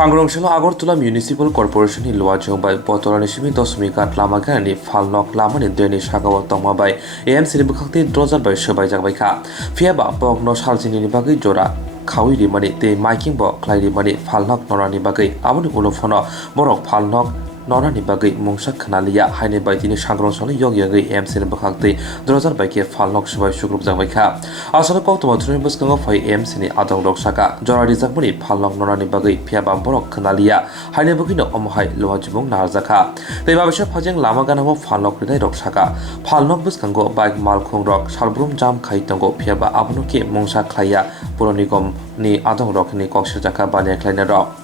सांग्रांशिल Agartala municipal कर्परेशननि लुवाजोंबाय बतलानि 7.8 Lama गानि फालनक लामानि दैनि Sagaon तंमाबाय एएमसिनि बखाक्ति द्रजार bye सोबाय जाबायखा फियाबा पगनो सालजिनि बागै जरा खावि रिमानि ते माइकिं ब क्लाइ रिमानि फालनक नरानि बागै आबुनि उलुफनो बरक फालनक नरानि बागै मुंसा खनालिया हाइने बायदिनि सांग्रांशिल यगयगै एएमसिनि बखाक्ति द्रजार बायके फालनक सोबाय सुग्रुप जाबायखा आसले कौतमथुनि बसकांगो फै एएमसिनि आदं रक्षाका जरा रिजाकमुनि फालनक नरानि बागै फियाबा बरक खनालिया हाइने बगिनो अमहाय लुवाजिबुं नारजाखा दैबाबिसो फाजें लामा गानामो फालनक रिदाय रक्षाका फालनक बसकांगो बाइक मालखुं रक सालब्रुम जाम खाइतंगो फियाबा आबुनुके मुंसा ख्लाया पुर निगमनि आदं रकनि कक्सजाका बानिया ख्लायना रक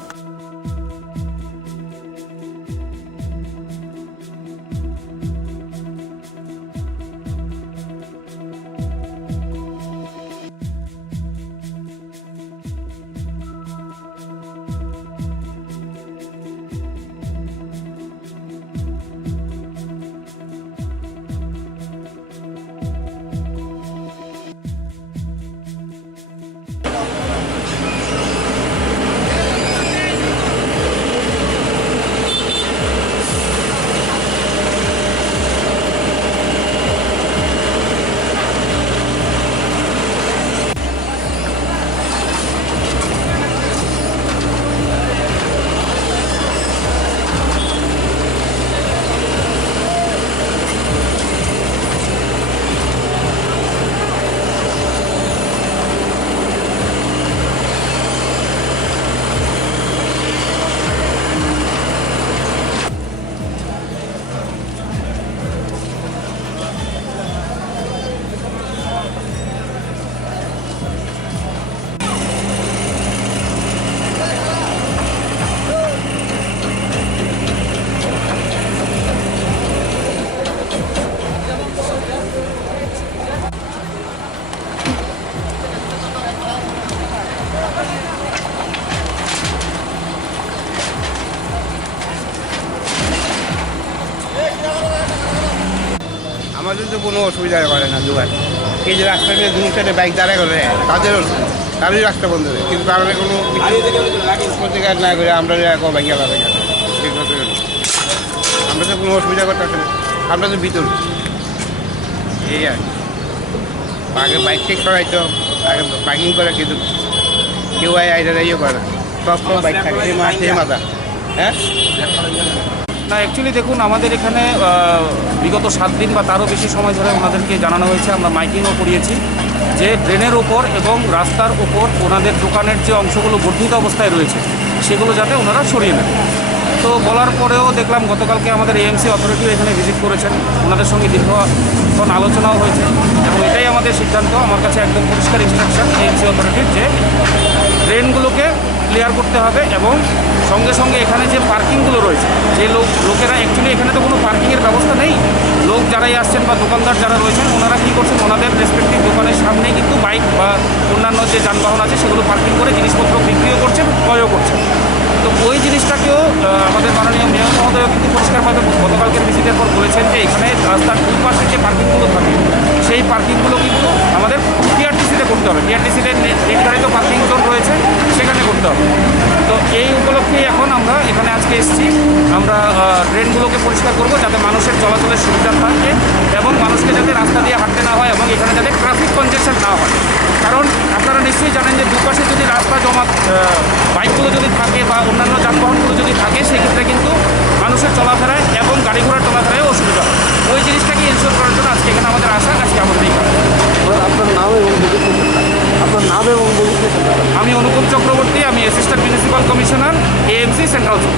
আমাদের তো কোনো অসুবিধা করে না দোকান এই যে রাস্তাতে দু সাইডে বাইক দাঁড়ায় করে তাদেরই রাস্তা বন্ধ হবে কিন্তু তারা কোনো প্রতিকার না করে আমরা বাইক আলাদা আমরা তো কোনো অসুবিধা করতে আসে না আমরা তো ভিতর এই আর আগে বাইক চেক করাইতো আগে পার্কিং করে কিন্তু কেউ আইডিয়া করে না সব বাইক থাকে মাথা হ্যাঁ না অ্যাকচুয়ালি দেখুন আমাদের এখানে বিগত 7 দিন বা তারও বেশি সময় ধরে ওনাদেরকে জানানো হয়েছে, আমরা মাইকিংও করিয়েছি যে ড্রেনের ওপর এবং রাস্তার ওপর ওনাদের দোকানের যে অংশগুলো বর্ধিত অবস্থায় রয়েছে সেগুলো যাতে ওনারা সরিয়ে নেন। তো বলার পরেও দেখলাম গতকালকে আমাদের এএমসি অথরিটিও এখানে ভিজিট করেছেন, ওনাদের সঙ্গে দীর্ঘক্ষণ আলোচনাও হয়েছে এবং এটাই আমাদের সিদ্ধান্ত। আমার কাছে একদম পরিষ্কার ইনস্ট্রাকশন এএমসি অথরিটির যে ড্রেনগুলোকে ক্লিয়ার করতে হবে এবং সঙ্গে সঙ্গে এখানে যে পার্কিংগুলো রয়েছে যে লোকেরা অ্যাকচুয়ালি এখানে তো কোনো পার্কিংয়ের ব্যবস্থা নেই, লোক যারাই আসছেন বা দোকানদার যারা রয়েছেন ওনারা কী করছেন ওনাদের রেসপেক্টিভ দোকানের সামনেই কিন্তু বাইক বা অন্যান্য যে যানবাহন আছে সেগুলো পার্কিং করে জিনিসপত্র বিক্রিও করছেন ক্রয়ও করছেন। তো ওই জিনিসটাকেও আমাদের মাননীয় মেয়র মহোদয় কিন্তু পরিষ্কারভাবে গতকালকের ভিজিটের পর বলেছেন যে এখানে রাস্তার দুই পাশে যে পার্কিংগুলো থাকে সেই পার্কিংগুলো কিন্তু আমাদের টিআরটিসিতে করতে হবে, টিআরটিসিতে নির্ধারিত পার্কিং জোন রয়েছে সেখানে করতে হবে। তো এই উপলক্ষেই এখন আমরা এখানে আজকে এসেছি, আমরা ড্রেনগুলোকে পরিষ্কার করব যাতে মানুষের চলাচলের সুবিধা থাকে এবং মানুষকে যাতে রাস্তা দিয়ে হাঁটতে না হয় এবং এখানে যাতে ট্রাফিক কনজেকশন না হয়। কারণ আপনারা নিশ্চয়ই জানেন যে দুপাশে যদি রাস্তা জমা বাইকগুলো যদি থাকে বা অন্যান্য যানবাহনগুলো যদি থাকে সেক্ষেত্রে কিন্তু মানুষের চলাফেরায় এবং গাড়ি ঘোড়ার চলাফেরায় অসুবিধা হয়। ওই জিনিসটাকে ইনশোর করার জন্য আজকে এখানে আমাদের আসা, আজকে আমাদের এই কাজ। আমি অনুপম চক্রবর্তী, আমি assistant municipal commissioner AMC central zone.